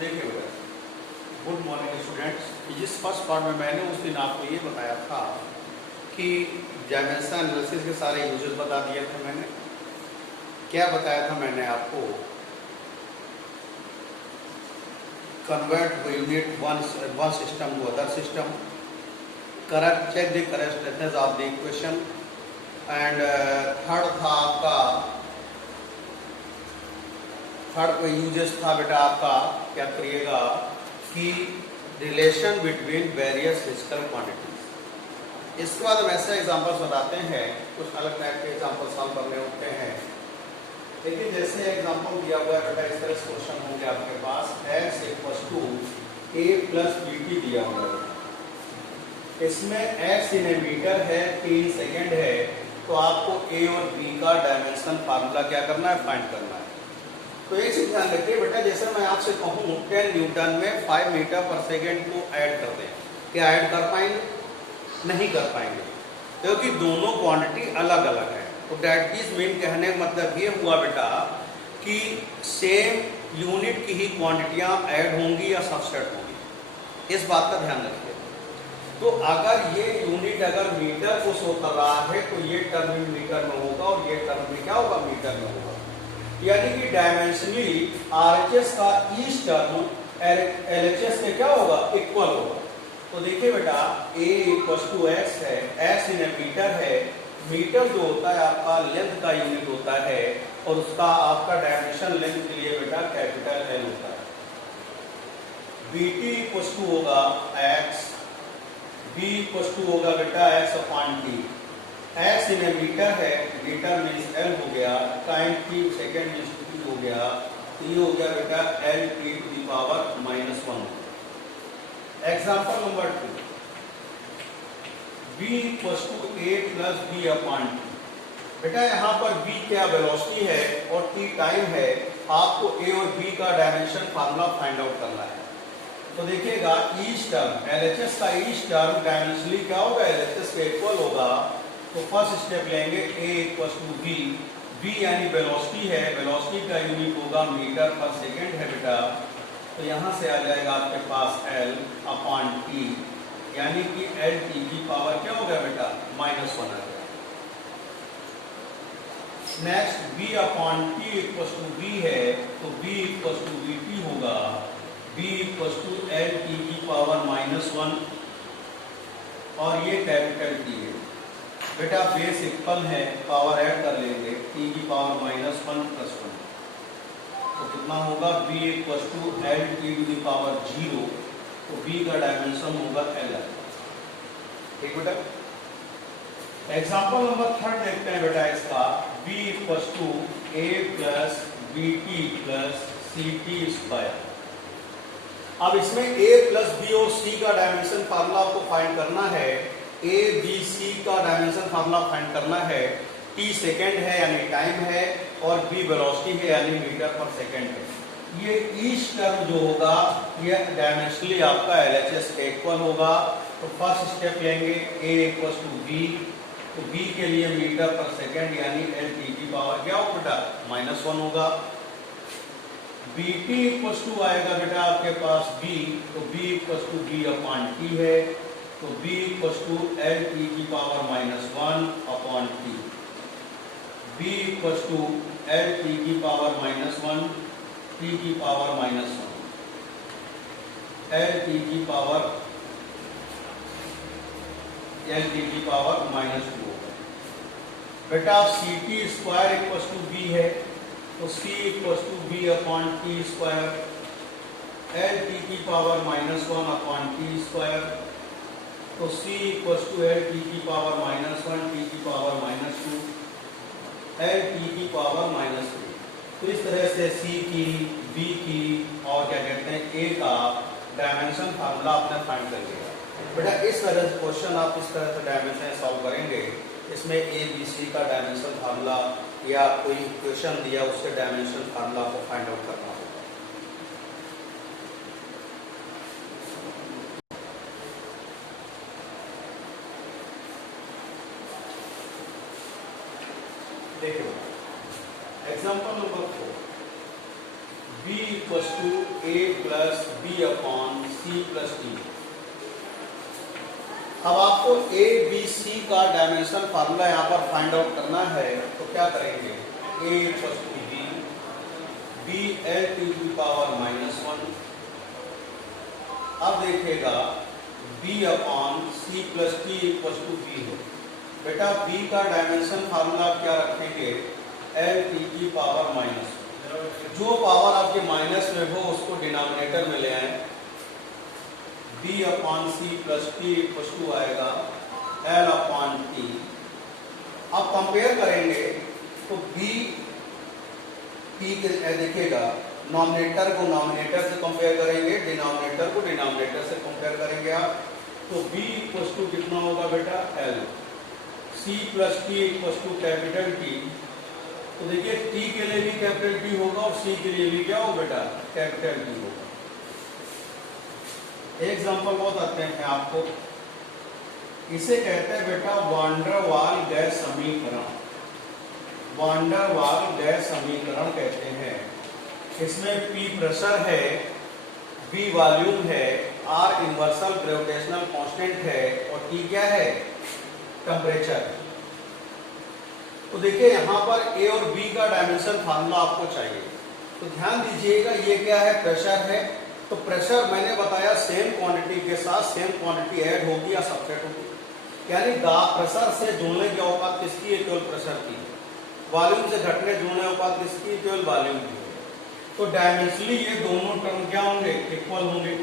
देखिए बेटा, good morning students. जिस फर्स्ट पार्ट में मैंने उस दिन आपको ये बताया था कि डायमेंशन एनालिसिस के सारे यूजेस बता दिए थे। मैंने क्या बताया था? मैंने आपको convert unit one system to other system, correct check the correctness of the equation, and third था आपका, थर्ड यूजेस था बेटा आपका क्या करिएगा कि relation between various physical quantities. इसके बाद हम ऐसे एग्जांपल्स बताते हैं, कुछ अलग टाइप के एग्जांपल सॉल्व करने होते हैं। देखिए जैसे एग्जांपल दिया हुआ है बेटा, इस तरह से क्वेश्चन होंगे आपके पास, x = a + bt दिया हुआ है। इसमें x इन मीटर है, t सेकेंड है, तो आपको a और b का डायमेंशन फार्मूला क्या करना है? फाइंड करना है। तो एक चीज ध्यान रखिए बेटा, जैसे मैं आपसे कहूँ 10 न्यूटन में 5 मीटर पर सेकेंड को ऐड कर दें, क्या ऐड कर पाएंगे? नहीं कर पाएंगे, क्योंकि दोनों क्वांटिटी अलग अलग है। तो दैट इज मीन कहने का मतलब ये हुआ बेटा कि सेम यूनिट की ही क्वांटिटियां ऐड होंगी या सबसेट होंगी। इस बात का ध्यान रखिए। तो अगर ये यूनिट अगर मीटर को शो कर रहा है तो ये टर्म मीटर में होगा और ये टर्म में क्या होगा? मीटर में होगा। यानी कि डायमेंशनली आरएचएस का ईच टर्म एलएचएस के क्या होगा? इक्वल होगा। तो देखिए बेटा, a = x है, x इन मीटर है, मीटर जो होता है आपका लेंथ का यूनिट होता है और उसका आपका डायमेंशन लेंथ के लिए बेटा कैपिटल L होता है। bt = होगा x, b = होगा बेटा x/t। x इन मीटर है, मीटर मीन्स L हो गया, time t second means t हो गया, t हो गया बेटा L(t⁻⁻1). Example number 2, b = a + b/t। बेटा यहाँ पर b क्या वेलोसिटी है और t टाइम है। आपको a और b का डायमेंशन फार्मूला फाइंड आउट करना है। तो देखिएगा, ईच टर्म एलएचएस का ईच टर्म डायमेंशनली क्या होगा? एलएचएस के इक्वल होगा। तो फर्स्ट स्टेप लेंगे, a = v, v यानी वेलोसिटी है, वेलोसिटी का यूनिट होगा मीटर पर सेकेंड है बेटा। तो यहाँ से आ जाएगा आपके पास L/t, यानी कि L(t⁻) क्या हो गया बेटा? -1 आ गया। नेक्स्ट b/t = v है, तो b = vt होगा, b = L(t⁻1) और ये कैपिटल T है बेटा। बेस इक्वल है, पावर ऐड कर लेंगे, t⁻1 + 1, तो कितना होगा? b = L(t⁻0), तो b का डायमेंशन होगा L। ठीक बेटा। एग्जांपल नंबर 3 देखते हैं बेटा इसका, b = a + bt + ct²। अब इसमें a + b और c का डायमेंशन फार्मूला आपको फाइंड करना है। a b c का डायमेंशन फार्मूला फाइंड करना है। t सेकेंड है यानी टाइम है और b वेलोसिटी है यानी मीटर पर सेकेंड है। ये ईच टर्म जो होगा ये डायमेंशनली आपका एलएचएस के इक्वल होगा। तो फर्स्ट स्टेप लेंगे, a = b, तो b के लिए मीटर पर सेकेंड यानी L(t⁻) क्या होगा बेटा? -1 होगा। bt = आएगा बेटा आपके पास b, तो b = b/t है, तो b = L(t⁻1/t), b = L(t⁻1) t⁻1, L(t⁻2) बेटा। ct² = b है, तो c = b/t², L(t⁻1/t², तो c = L(t⁻1) t⁻2, L(t⁻3). तो इस तरह से c की, b की और क्या कहते हैं a का डायमेंशन फार्मूला आपने फाइंड कर लिया बेटा। इस तरह से क्वेश्चन आप इस तरह से डायमेंशन सॉल्व करेंगे। इसमें a b c का डायमेंशन फार्मूला या कोई इक्वेशन दिया उसके डायमेंशन फार्मूला को फाइंड आउट करना होगा। देखिए example number 4, b B equals to A plus B upon C plus D। अब आपको A B C का डायमेंशन फार्मूला यहाँ पर फाइंड आउट करना है, तो क्या करेंगे, A equals to B, B L to the power -1। अब देखिएगा B upon C plus T equals to B है। बेटा B का डायमेंशन फार्मूला आप क्या रखेंगे, L T की पावर -1। जो पावर आपके माइनस में हो उसको डिनोमिनेटर में ले आए। B upon C plus T equals to आएगा L अपॉन T। अब कंपेयर करेंगे तो B T के देखिएगा, नॉमिनेटर को नॉमिनेटर से कंपेयर करेंगे, डिनोमिनेटर को डिनोमिनेटर से कंपेयर करेंगे आप, तो B इक्वल्स टू कितना होगा बेटा, L। C plus T equals to capital T। तो देखिए T के लिए भी कैपिटल T होगा और C के लिए भी क्या होगा बेटा, कैपिटल T होगा। एग्जाम्पल बहुत आते हैं आपको, इसे कहते हैं बेटा वान डर वाल गैस समीकरण। वान डर वाल गैस समीकरण कहते हैं। इसमें P प्रेशर है, V वॉल्यूम है, R यूनिवर्सल ग्रेविटेशनल कांस्टेंट है और T क्या है, टेम्परेचर है। तो देखिए यहाँ पर A और B का डायमेंशन फार्मूला आपको चाहिए, तो ध्यान दीजिएगा ये क्या है, प्रेशर है। तो प्रेशर मैंने बताया सेम क्वांटिटी के साथ सेम क्वांटिटी ऐड होगी या सबट्रैक्ट होगी, यानी प्रेशर से जुड़ने की औकात किसकी है, केवल प्रेशर की। वॉल्यूम से घटने जुड़ने की औकात किसकी, केवल वॉल्यूम की। तो डायमेंशनली ये दोनों टर्म क्या होंगे, इक्वल होंगे।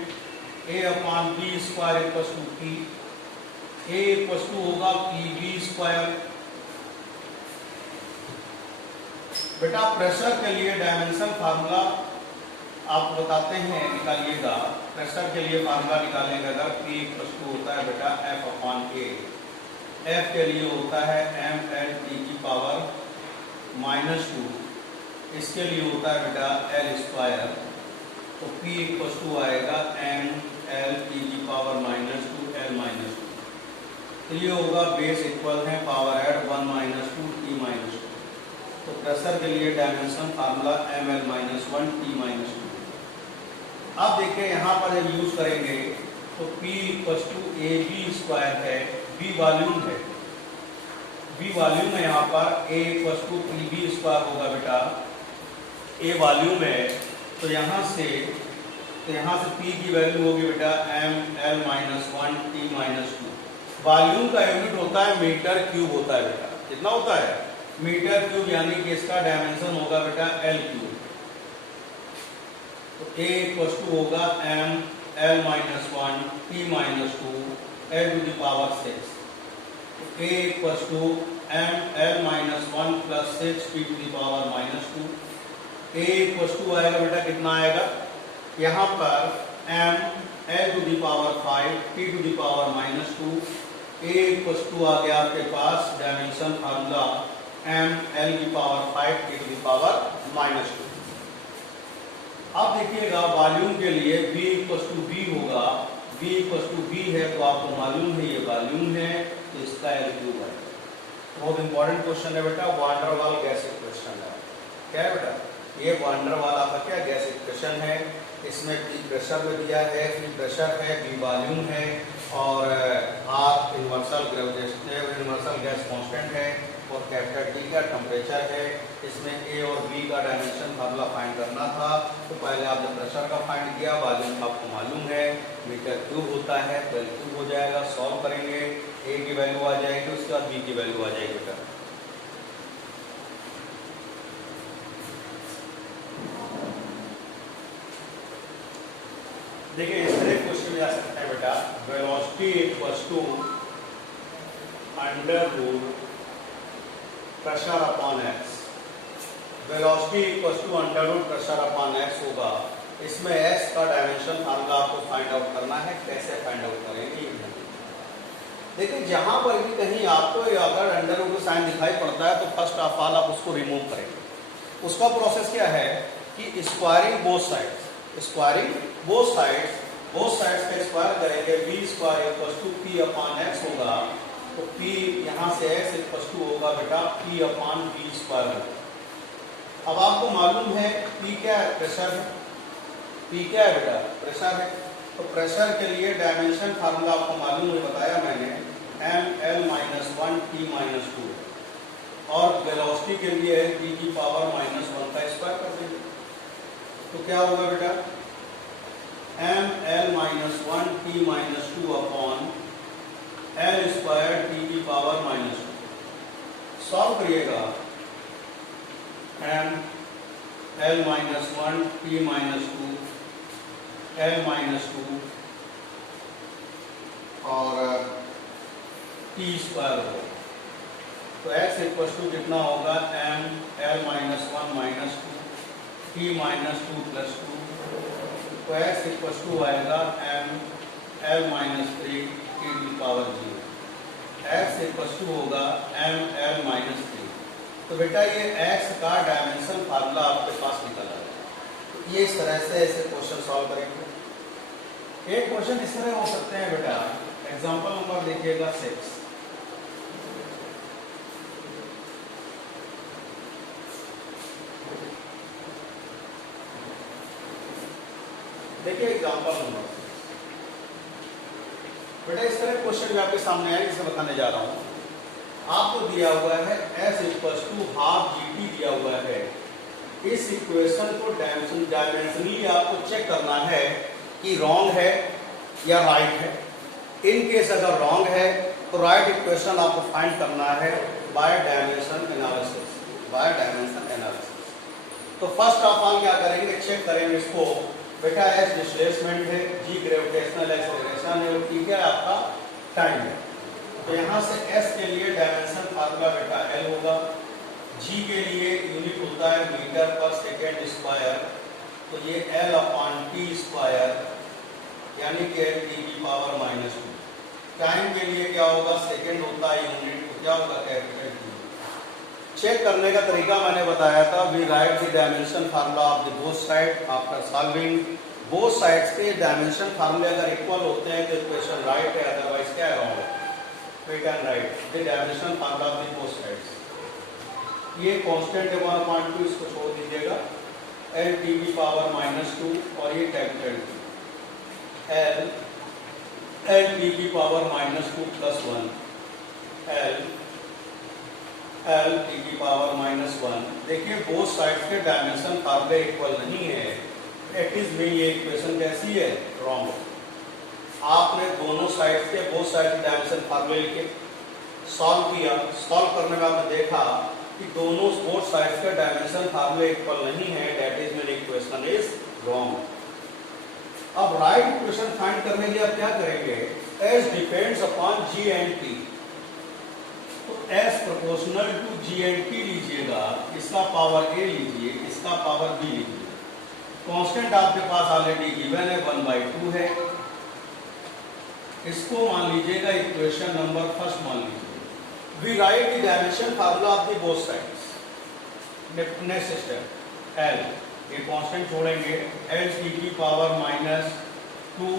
A upon B square equals to T, A equals to होगा PB स्क्वायर। बेटा प्रेशर के लिए डायमेंशन फार्मूला आप बताते हैं, निकालिएगा। प्रेशर के लिए फार्मूला निकालेंगे अगर P इक्वल्स टू होता है बेटा F अपॉन K। F के लिए होता है mL T की पावर -2, इसके लिए होता है बेटा L स्क्वायर। तो P इक्वल्स टू आएगा mL T की पावर -2 L -2। तो ये होगा बेस इक्वल है पावर ऐड 1 -2 T -2। तो प्रेशर के लिए डायमेंशन फार्मूला mL -1 T -2। अब देखिए यहाँ पर जब यूज करेंगे तो P equals to AB square है, B वॉल्यूम है, B वॉल्यूम है यहाँ पर, A equals to PB square होगा बेटा, A वॉल्यूम है। तो यहाँ से P की वैल्यू होगी बेटा mL -1 T -2। वॉल्यूम का यूनिट होता है मीटर क्यूब होता है बेटा, कितना होता है, मीटर क्यूब, यानी कि इसका डायमेंशन होगा बेटा L क्यूब। तो A इक्वल्स टू होगा mL -1 T -2 L to the power 6। तो A equals to mL -1 plus 6 T to the power -2। A equals to आएगा बेटा कितना आएगा, यहाँ पर mL to the power 5 T to the power -2। A equals to आ गया आपके पास डायमेंशन फार्मूला mL की power 5 T to the power -2। अब देखिएगा वॉल्यूम के लिए V इक्वल्स टू B होगा, V इक्वल्स टू B है तो आपको मालूम है ये वॉल्यूम है, तो इसका L क्यूब है। बहुत इंपॉर्टेंट क्वेश्चन है बेटा, वान डर वाल गैस इक्वेशन है। क्या है बेटा, ये वान डर वाल आपका क्या गैस इक्वेशन है। इसमें P प्रेशर में दिया है, P प्रेशर है, B वॉल्यूम है और R universal gravitational universal gas constant है और कैपिटल T का टेम्परेचर है। इसमें A और B का डायमेंशन फार्मूला फाइंड करना था, तो पहले आपने प्रेशर का फाइंड किया, वॉल्यूम का आपको मालूम है मीटर क्यूब होता है, तो L क्यूब हो जाएगा। सॉल्व करेंगे, A की वैल्यू आ जाएगी, उसके बाद B की वैल्यू आ जाएगी बेटा। देखिए इस तरह क्वेश्चन में जा सकता है बेटा, velocity equals to under root pressure upon x। Velocity equals to under root pressure upon x होगा। इसमें x का डायमेंशन फार्मूला आपको फाइंड आउट करना है, कैसे फाइंड आउट करेंगे। देखिए जहां पर भी कहीं आपको अगर अंडर रूट साइन दिखाई पड़ता है तो फर्स्ट ऑफ ऑल आप उसको रिमूव करेंगे। उसका प्रोसेस क्या है कि squaring both sides, squaring both sides का स्क्वायर करेंगे। b square equals to p upon x होगा, तो p यहाँ से x इक्वल्स टू होगा बेटा p अपॉन b स्क्वायर होगा। अब आपको मालूम है P क्या है, प्रेशर है। P क्या है बेटा, प्रेशर है। तो प्रेशर के लिए डायमेंशन फार्मूला आपको मालूम है, बताया मैंने, ml-1T-2 और वेलोसिटी के लिए है P की पावर -1 का स्क्वायर कर देंगे। तो क्या होगा बेटा, ml-1T-2 upon L square T की पावर -2। सॉल्व करिएगा, ml-1T-2 L-2 और T स्क्वायर होगा। तो x इक्वल टू कितना होगा, ml-1 -2 T-2 + 2। तो x इक्वल टू आएगा ml-3 T⁻0। x equal to होगा ml-3। तो बेटा ये x का डायमेंशन फार्मूला आपके पास निकल आएगा। तो ये इस तरह से ऐसे क्वेश्चन सॉल्व करेंगे। एक क्वेश्चन इस तरह हो सकते हैं बेटा, एग्जांपल नंबर देखिएगा 6। देखिए एग्जांपल नंबर 6 बेटा, इस तरह क्वेश्चन जो आपके सामने है, जिसे बताने जा रहा हूं। आपको दिया हुआ है S equal to half GT दिया हुआ है। इस इक्वेशन को डायमेंशनली आपको चेक करना है कि रॉन्ग है या राइट है। इन केस अगर रॉन्ग है तो राइट इक्वेशन आपको फाइंड करना है बाय डायमेंशन एनालिसिस। तो फर्स्ट ऑफ ऑल क्या करेंगे, चेक करेंगे इसको। बेटा S डिस्प्लेसमेंट है, G ग्रेविटेशनल एक्सेलरेशन है और T क्या है आपका टाइम है। तो यहाँ से S के लिए डायमेंशन फार्मूला बेटा L होगा। G के लिए यूनिट होता है मीटर पर सेकेंड स्क्वायर। तो ये L/T स्क्वायर यानी कि T की पावर -2। टाइम के लिए क्या होगा, सेकेंड होता है यूनिट, तो क्या होगा, कैपिटल T। चेक करने का तरीका मैंने बताया था, we write the dimension formula of the both side after solving. Both sides के डायमेंशन फार्मूले अगर इक्वल होते हैं तो इक्वेशन राइट है, अदरवाइज क्या है, रॉन्ग है। We can write the dimension formula of the both sides. ये कांस्टेंट है 1/2, इसको छोड़ दीजिएगा। L T की पावर -2 और ये कैपिटल T L T की पावर -2 + 1 L T की पावर -1। देखिए बोथ साइड्स के डायमेंशन फार्मूले इक्वल नहीं है। इट इज में ये इक्वेशन कैसी है, रॉन्ग। आपने दोनों साइड्स के बोथ साइड के डायमेंशन फार्मूले लिखे, सॉल्व किया। सॉल्व करने में आपने देखा कि दोनों बोथ साइड्स के डायमेंशन फार्मूले इक्वल नहीं है। That is mean equation is wrong. अब राइट इक्वेशन फाइंड करने के लिए आप क्या करेंगे, S depends upon G and T। तो S proportional to G and T लीजिएगा, इसका पावर A लीजिए, इसका पावर B लीजिए। कांस्टेंट आपके पास ऑलरेडी गिवन है, 1/2 है। इसको मान लीजिएगा इक्वेशन नंबर फर्स्ट मान लीजिए। We write the dimension formula of the both sides. Next step L, ये कांस्टेंट छोड़ेंगे, L T की पावर -2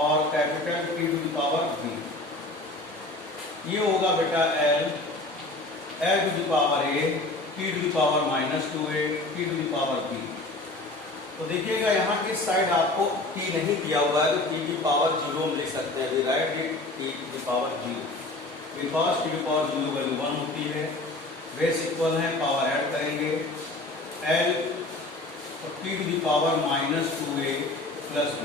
और capital T to the power B। ये होगा बेटा L to the power A, T to the power -2A, T to the power B। तो देखिएगा यहाँ इस साइड आपको T नहीं दिया हुआ है, तो T की पावर 0 हम लिख सकते हैं। We write it T to the power 0, because T to the power 0 value 1 होती है। बेस इक्वल है, पावर ऐड करेंगे, L और T to the power -2A + B।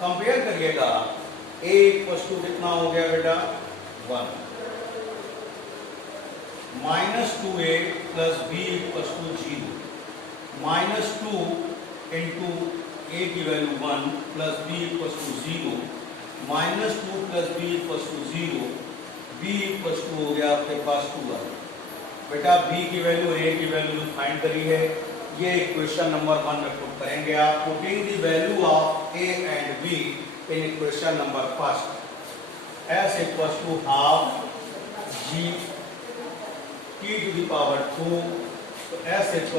Compare करिएगा, A इक्वल टू कितना हो गया बेटा, 1, -2A + B = 0। -2 इंटू A की वैल्यू 1 + B = 0, -2 + B = 0, B = हो गया आपके पास 2। बेटा B की वैल्यू A की वैल्यू फाइंड करी है, ये इक्वेशन नंबर 1 में पुट करेंगे आप। Putting the value of A and B in equation number first, S = half G T to the power 2, तो S =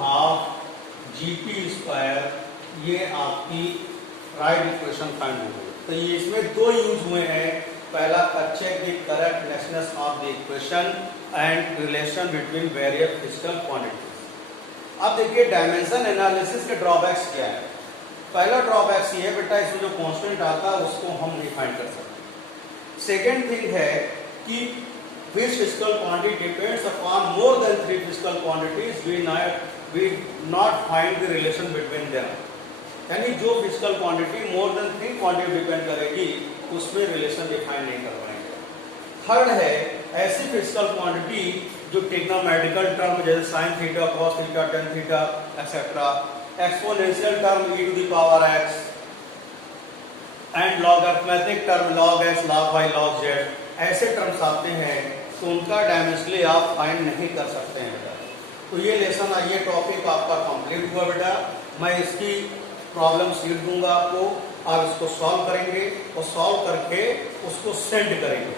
हाफ GT²। ये आपकी राइट इक्वेशन फाइंड हो गई। तो ये इसमें दो यूज हुए हैं, पहला check the correctness of the equation and relation between various physical quantities. अब देखिए डायमेंशन एनालिसिस के ड्रॉबैक्स क्या है। पहला ड्रॉबैक्स ये है बेटा, इसमें जो कांस्टेंट आता है उसको हम नहीं फाइंड कर सकते। सेकेंड थिंग है कि which physical quantity depends upon more than 3 physical quantities, we not find the relation between them। यानी जो physical quantity more than 3 quantity depend करेगी उसमें रिलेशन डिफाइन नहीं कर पाएंगे। थर्ड है ऐसी फिजिकल क्वांटिटी जो टेक्नोमेटिकल टर्म जैसे sine theta, cos theta, tan theta etcetera, exponential term e to the power x and logarithmic term log x, log y, log z, ऐसे टर्म्स आते हैं तो उनका डायमेंशनली आप फाइंड नहीं कर सकते हैं बेटा। तो ये लेसन, ये टॉपिक आपका कंप्लीट हुआ बेटा। मैं इसकी प्रॉब्लम शीट दूंगा आपको, आप इसको सॉल्व करेंगे और सॉल्व करके उसको सेंड करेंगे,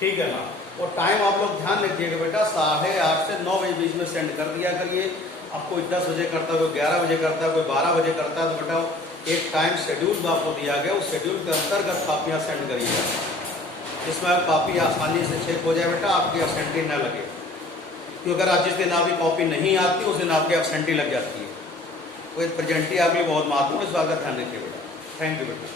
ठीक है ना। और टाइम आप लोग ध्यान रखिएगा बेटा, 8:30 से 9 बजे बीच में सेंड कर दिया करिए। आपको 10 बजे करता है, कोई 11 बजे करता है, कोई 12 बजे करता है, तो बेटा एक टाइम शेड्यूल आपको दिया गया, उस शेड्यूल के अंतर्गत कापियाँ सेंड करिएगा, जिसमें कापी आसानी से चेक हो जाए बेटा, आपकी एब्सेंटी न लगे। क्योंकि अगर आज जिस दिन आपकी कॉपी नहीं आती उस दिन आपकी एब्सेंटी लग जाती है। तो प्रेजेंटी आपके लिए बहुत महत्वपूर्ण, इस बात का ध्यान रखिए बेटा। थैंक यू बेटा।